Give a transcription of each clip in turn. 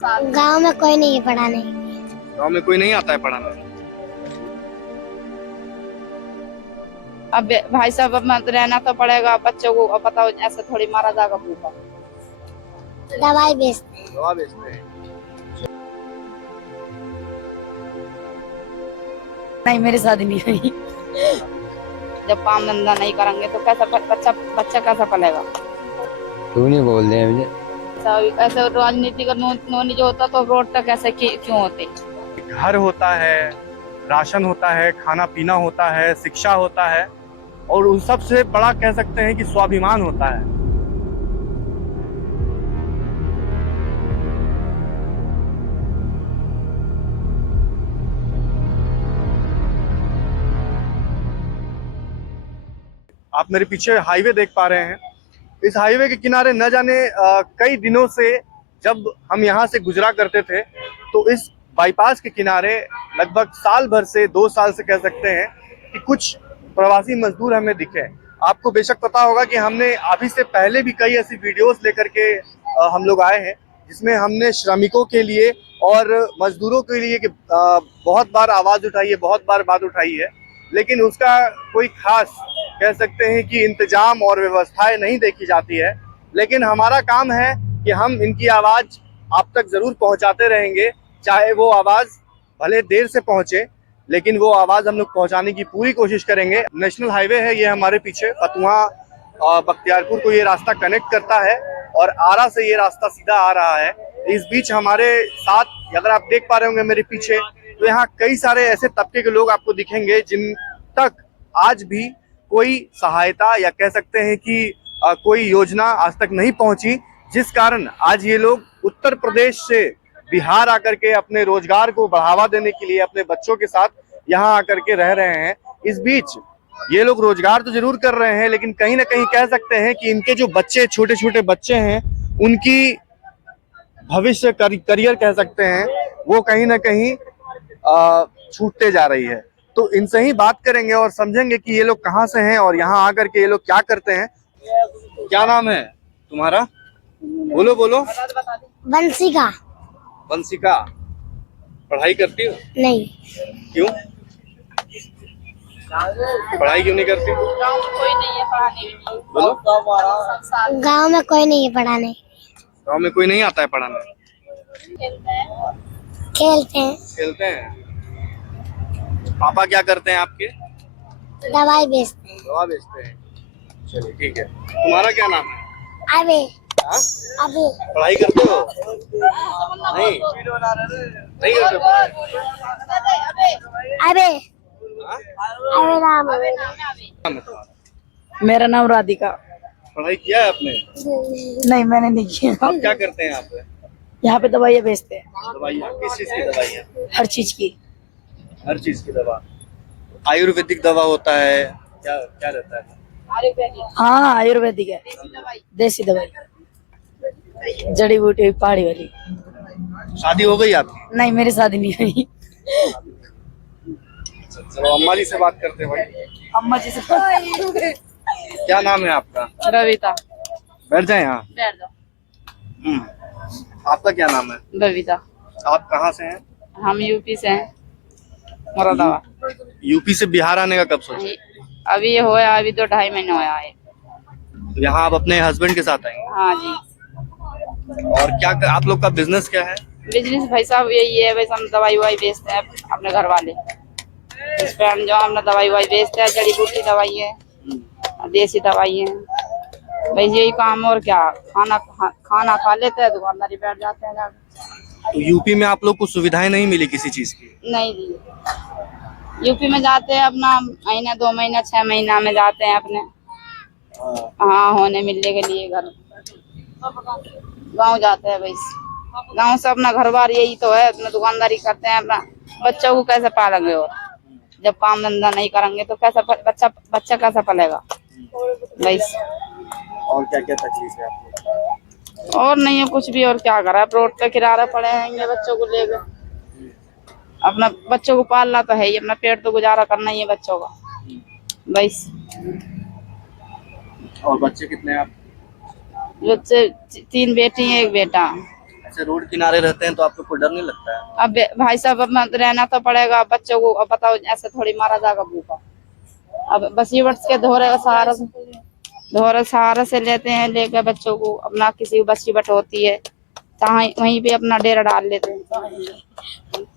गांव में कोई नहीं है पढ़ाने। गांव में कोई नहीं आता है पढ़ाने। अब भाई साहब अब मत रहना तो पड़ेगा बच्चों को। अब बताओ ऐसे थोड़ी मारा जाएगा भूखा। दवाई बेचते हैं। दवा बेचते हैं। नहीं, मेरी शादी नहीं हुई। जब काम धंधा नहीं करेंगे तो कैसा बच्चा कैसा पलेगा। क्यों नहीं बोल रहे हैं मुझे? ऐसे राजनीति का नोनी जो होता तो रोड तक ऐसे क्यों होते। घर होता है, राशन होता है, खाना पीना होता है, शिक्षा होता है, और उन सबसे बड़ा कह सकते हैं कि स्वाभिमान होता है। आप मेरे पीछे हाईवे देख पा रहे हैं। इस हाईवे के किनारे न जाने कई दिनों से जब हम यहाँ से गुजरा करते थे तो इस बाईपास के किनारे लगभग साल भर से 2 साल से कह सकते हैं कि कुछ प्रवासी मजदूर हमें दिखे। आपको बेशक पता होगा कि हमने अभी से पहले भी कई ऐसी वीडियोस लेकर के हम लोग आए हैं जिसमें हमने श्रमिकों के लिए और मजदूरों के लिए बहुत बार आवाज उठाई है, बहुत बार बात उठाई है, लेकिन उसका कोई खास कह सकते हैं कि इंतजाम और व्यवस्थाएं नहीं देखी जाती है। लेकिन हमारा काम है कि हम इनकी आवाज आप तक जरूर पहुंचाते रहेंगे, चाहे वो आवाज भले देर से पहुंचे, लेकिन वो आवाज हम लोग पहुंचाने की पूरी कोशिश करेंगे। नेशनल हाईवे है ये हमारे पीछे, फतुहा बख्तियारपुर को ये रास्ता कनेक्ट करता है और आरा से ये रास्ता सीधा आ रहा है। इस बीच हमारे साथ अगर आप देख पा रहे होंगे मेरे पीछे, तो यहाँ कई सारे ऐसे तबके के लोग आपको दिखेंगे जिन तक आज भी कोई सहायता या कह सकते हैं कि कोई योजना आज तक नहीं पहुंची, जिस कारण आज ये लोग उत्तर प्रदेश से बिहार आकर के अपने रोजगार को बढ़ावा देने के लिए अपने बच्चों के साथ यहाँ आकर के रह रहे हैं। इस बीच ये लोग रोजगार तो जरूर कर रहे हैं, लेकिन कहीं ना कहीं कह सकते हैं कि इनके जो बच्चे, छोटे छोटे बच्चे हैं, उनकी भविष्य करियर कह सकते हैं वो कहीं ना कहीं छूटते जा रही है। तो इनसे ही बात करेंगे और समझेंगे कि ये लोग कहाँ से हैं और यहाँ आकर के ये लोग क्या करते हैं। क्या नाम है तुम्हारा? बोलो बोलो। बंसिका। वंशिका। पढ़ाई करती हो? नहीं। क्यों? पढ़ाई क्यों नहीं करती? गाँव में कोई नहीं है पढ़ाने। बोलो। गांव में कोई नहीं है पढ़ाने। गाँव में कोई नहीं आता है पढ़ाने। खेलते हैं। खेलते हैं। पापा क्या करते हैं आपके? दवाई बेचते हैं। दवा बेचते हैं। चलिए ठीक है। तुम्हारा क्या नाम है? अबे। हाँ? अबे। पढ़ाई करते हो? नहीं नहीं करते पढ़ाई। अबे। हाँ? अबे नाम है। नाम है तुम्हारा? मेरा नाम राधिका। पढ़ाई किया है आपने? नहीं, मैंने नहीं किया। आप क्या करते हैं यहाँ पे? यहाँ पे दवाइयाँ बेचते हैं, दवाइयाँ किस चीज की दवाइयाँ? हर चीज की। हर चीज की दवा। आयुर्वेदिक दवा होता है, क्या क्या रहता है? हाँ, आयुर्वेदिक है, देसी दवाई, जड़ी बूटी पहाड़ी वाली। शादी हो गई आपकी? नहीं, मेरी शादी नहीं हुई। चलो अम्मा जी से बात करते हैं भाई। अम्मा जी से क्या नाम है आपका? बबीता। बैठ जाए यहाँ। बैठ जाओ। आपका क्या नाम है? बबीता। आप कहाँ से हैं? हम यूपी से हैं, मुरादाबाद। यूपी से बिहार आने का कब सोचा? अभी ये होया, अभी तो 2.5 महीने होया है। तो यहाँ आप अपने हस्बैंड के साथ आएंगे? हाँ जी। और क्या आप लोग का बिजनेस क्या है? बिजनेस भाई साहब यही है, वैसे हम दवाई ववाई बेचते हैं अपने घर वाले। इस पे हम जो हमने दवाई ववाई बेचते हैं, जड़ी बूटी दवाई है, देसी दवाई है, भाई यही काम। और क्या, खाना खा लेते हैं, दुकानदारी बैठ जाते हैं जाके। तो यूपी में आप लोग को सुविधाएं नहीं मिली किसी चीज की? नहीं जी, यूपी में जाते हैं अपना महीना 2 महीना 6 महीना में जाते हैं अपने हाँ होने मिलने के लिए। घर गांव जाते हैं भाई, गांव से अपना घर बार यही तो है, अपना दुकानदारी करते हैं, अपना बच्चों को कैसे पालेंगे। और जब काम धंधा नहीं करेंगे तो कैसा बच्चा कैसा पलेगा भाई। और क्या क्या तकलीफ है आपको? और नहीं है कुछ भी, और क्या करा, रोड पे किराए पड़े हैं बच्चों को लेकर। अपना बच्चों को पालना तो है ही, अपना पेट तो गुजारा करना ही है बच्चों का बस। और बच्चे कितने हैं आप? बच्चे 3 बेटी हैं 1 बेटा। ऐसे रोड किनारे रहते हैं तो आपको कोई डर नहीं लगता है? अब भाई साहब अब रहना तो पड़ेगा बच्चों को। अब बताओ ऐसे थोड़ी मारा जाएगा भूखा। अब बसीवट के धोरे सहारा से लेते हैं लेकर बच्चों को। अपना किसी को बसीवट होती है जहाँ वहीं पे अपना डेरा डाल लेते हैं।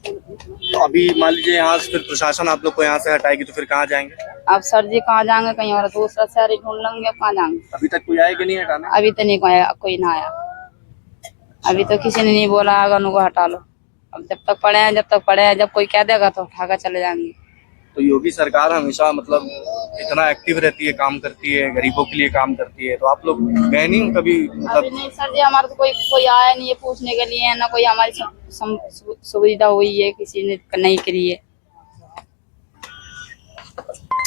तो अभी मान लीजिए यहाँ से फिर प्रशासन आप लोग को यहाँ से हटाएगी तो फिर कहाँ जाएंगे? अब सर जी कहाँ जाएंगे, कहीं और दूसरा शहर ही ढूंढ लेंगे। कहाँ जाएंगे? अभी तक कोई आएगा नहीं हटाने? अभी तो नहीं कोई ना आया। अभी तो किसी ने नहीं बोला आगा उनको हटा लो। अब जब तक पड़े हैं जब कोई कह देगा तो उठाकर चले जाएंगे। तो योगी सरकार हमेशा मतलब इतना एक्टिव रहती है, काम करती है, गरीबों के लिए काम करती है, तो आप लोग गए नहीं कभी अभी मतलब? नहीं सर जी, हमारा तो कोई आया नहीं है पूछने के लिए, ना कोई हमारी सुविधा हुई है किसी ने नहीं करी है।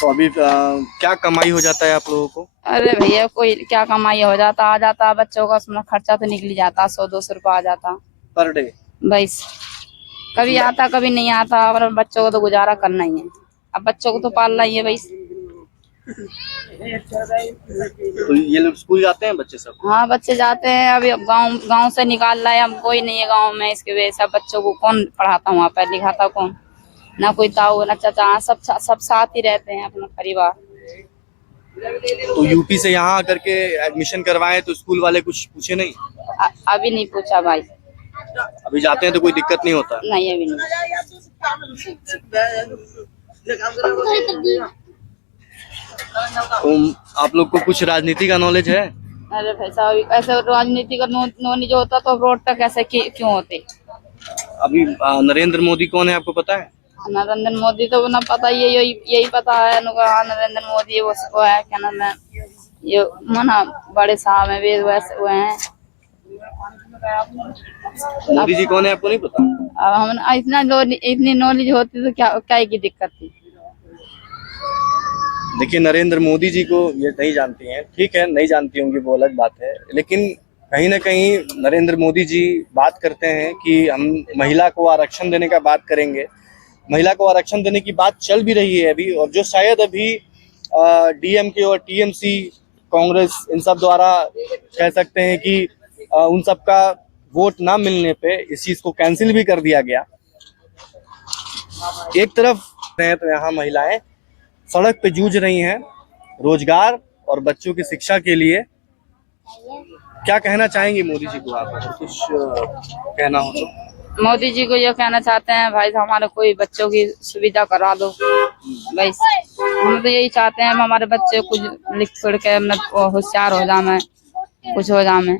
तो अभी क्या कमाई हो जाता है आप लोगों को? अरे भैया कोई क्या कमाई हो जाता, आ जाता बच्चों का उसमें खर्चा तो निकल जाता, 100-200 रुपया आ जाता पर डे? बस। कभी आता कभी नहीं आता, और बच्चों को तो गुजारा करना ही है। अब बच्चों को तो पालना ही है भाई। तो ये लोग स्कूल जाते हैं बच्चे सब? हाँ बच्चे जाते हैं। अभी गांव से निकाल रहा है, हम कोई नहीं है गांव में, इसकी वजह से बच्चों को कौन पढ़ाता वहाँ पर, लिखाता कौन, ना कोई ताऊ ना चाचा, सब साथ ही रहते हैं अपना परिवार। तो यूपी से यहाँ आकर के एडमिशन करवाए तो स्कूल वाले कुछ पूछे नहीं? अभी नहीं पूछा भाई। अभी जाते हैं तो कोई दिक्कत नहीं होता? नहीं अभी नहीं। तो आप लोग को कुछ राजनीति का नॉलेज है? अरे भाई साहब ऐसे राजनीति का नॉलेज होता तो रोड तक ऐसे क्यों होते? अभी नरेंद्र मोदी कौन है आपको पता है? नरेंद्र मोदी तो ना पता, यही पता है नरेंद्र मोदी वो है, क्या नाम है ये मना बड़े साहब है वे वैसे वो हैं। मोदी जी कौन है आपको नहीं पता? अब हम इतनी नॉलेज होती तो क्या की दिक्कत थी। देखिए नरेंद्र मोदी जी को ये नहीं जानती हैं, ठीक है नहीं जानती होंगी वो अलग बात है, लेकिन कहीं ना कहीं नरेंद्र मोदी जी बात करते हैं कि हम महिला को आरक्षण देने का बात करेंगे। महिला को आरक्षण देने की बात चल भी रही है अभी, और जो शायद अभी डीएमके और टीएमसी कांग्रेस इन सब द्वारा कह सकते हैं कि उन सब का वोट ना मिलने पे इस चीज को कैंसिल भी कर दिया गया। एक तरफ तो यहाँ महिलाएं सड़क पे जूझ रही हैं रोजगार और बच्चों की शिक्षा के लिए। क्या कहना चाहेंगे मोदी जी को आप, अगर कुछ कहना हो तो? मोदी जी को ये कहना चाहते हैं भाई हमारे कोई बच्चों की सुविधा करा दो बस। हम तो यही चाहते हैं हमारे बच्चे कुछ लिख पढ़ के होशियार हो जाए, कुछ हो जाए।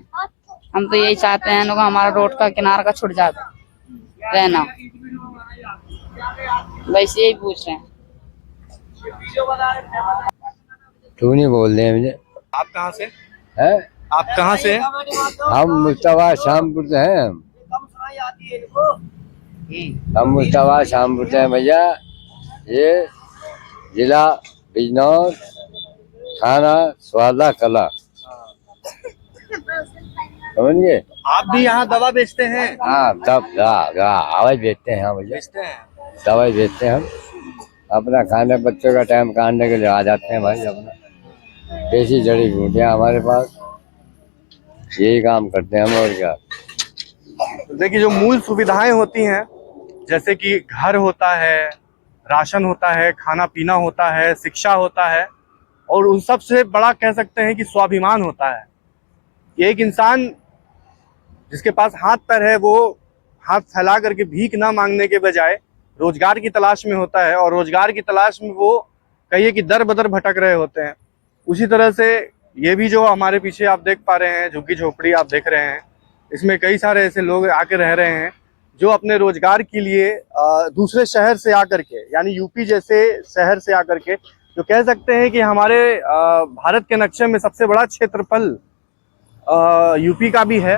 हम तो यही चाहते हैं लोग हमारा रोड का किनारा का छुट जाता रहना, बस यही पूछ रहे हैं। तू नहीं बोल रहे मुझे। आप कहाँ से है? आप कहाँ से हैं? हम मुस्तफा शामपुर से हैं। हम मुस्तफा शामपुर से हैं भैया। ये जिला बिजनौर, थाना स्वादा कला, समझ गए? आप भी यहाँ दवा बेचते हैं? हाँ तब दवाई बेचते हैं। हाँ भैया बेचते हैं। दवाई बेचते हैं हम। अपना खाने बच्चों का टाइम काटने के लिए आ जाते हैं भाई। अपना देसी जड़ी बूटियाँ हमारे पास, यही काम करते हैं हम, और क्या। देखिए जो मूल सुविधाएं होती हैं जैसे कि घर होता है, राशन होता है, खाना पीना होता है, शिक्षा होता है, और उन सब से बड़ा कह सकते हैं कि स्वाभिमान होता है। एक इंसान जिसके पास हाथ पैर है वो हाथ फैला करके भीख ना मांगने के बजाय रोजगार की तलाश में होता है, और रोजगार की तलाश में वो कहिए कि दर बदर भटक रहे होते हैं। उसी तरह से ये भी जो हमारे पीछे आप देख पा रहे हैं झुग्गी झोपड़ी आप देख रहे हैं, इसमें कई सारे ऐसे लोग आके रह रहे हैं जो अपने रोजगार के लिए दूसरे शहर से आकर के, यानी यूपी जैसे शहर से आकर के, जो कह सकते हैं कि हमारे भारत के नक्शे में सबसे बड़ा क्षेत्रफल यूपी का भी है,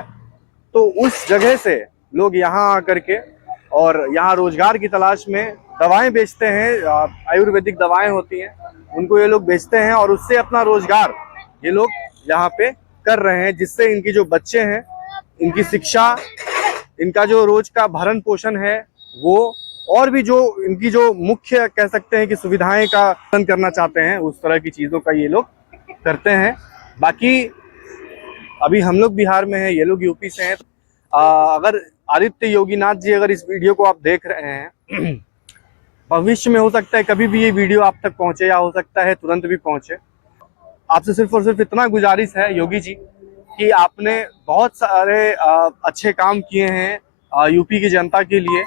तो उस जगह से लोग यहाँ आकर के और यहाँ रोजगार की तलाश में दवाएं बेचते हैं। आयुर्वेदिक दवाएं होती हैं उनको ये लोग बेचते हैं, और उससे अपना रोजगार ये लोग यहाँ पे कर रहे हैं, जिससे इनकी जो बच्चे हैं इनकी शिक्षा, इनका जो रोज का भरण पोषण है वो, और भी जो इनकी जो मुख्य कह सकते हैं कि सुविधाएं का पालन करना चाहते हैं, उस तरह की चीज़ों का ये लोग करते हैं। बाकी अभी हम लोग बिहार में हैं, ये लोग यूपी से हैं। अगर आदित्य योगीनाथ जी अगर इस वीडियो को आप देख रहे हैं, भविष्य में हो सकता है कभी भी ये वीडियो आप तक पहुंचे, या हो सकता है तुरंत भी पहुंचे। आपसे सिर्फ और सिर्फ इतना गुजारिश है योगी जी कि आपने बहुत सारे अच्छे काम किए हैं यूपी की जनता के लिए।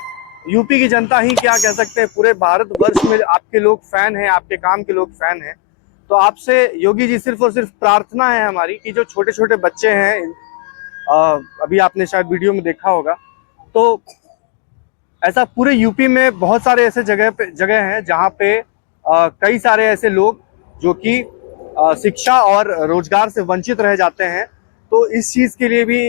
यूपी की जनता ही क्या कह सकते हैं, पूरे भारतवर्ष में आपके लोग फैन हैं, आपके काम के लोग फैन हैं। तो आपसे योगी जी सिर्फ और सिर्फ प्रार्थना है हमारी कि जो छोटे छोटे बच्चे हैं, अभी आपने शायद वीडियो में देखा होगा, तो ऐसा पूरे यूपी में बहुत सारे ऐसे जगह हैं जहाँ पे कई सारे ऐसे लोग जो कि शिक्षा और रोजगार से वंचित रह जाते हैं। तो इस चीज के लिए भी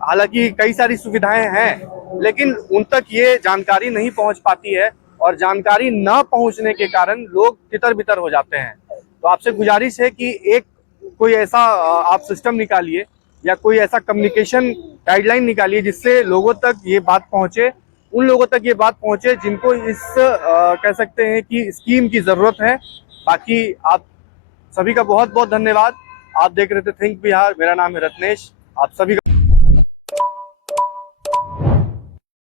हालांकि कई सारी सुविधाएं हैं, लेकिन उन तक ये जानकारी नहीं पहुंच पाती है, और जानकारी न पहुंचने के कारण लोग तितर बितर हो जाते हैं। तो आपसे गुजारिश है कि एक कोई ऐसा आप सिस्टम निकालिए या कोई ऐसा कम्युनिकेशन गाइडलाइन निकालिए जिससे लोगों तक ये बात पहुंचे, उन लोगों तक ये बात पहुंचे जिनको इस कह सकते हैं कि स्कीम की जरूरत है। बाकी आप सभी का बहुत बहुत धन्यवाद। आप देख रहे थे थिंक बिहार, मेरा नाम है रत्नेश। आप सभी का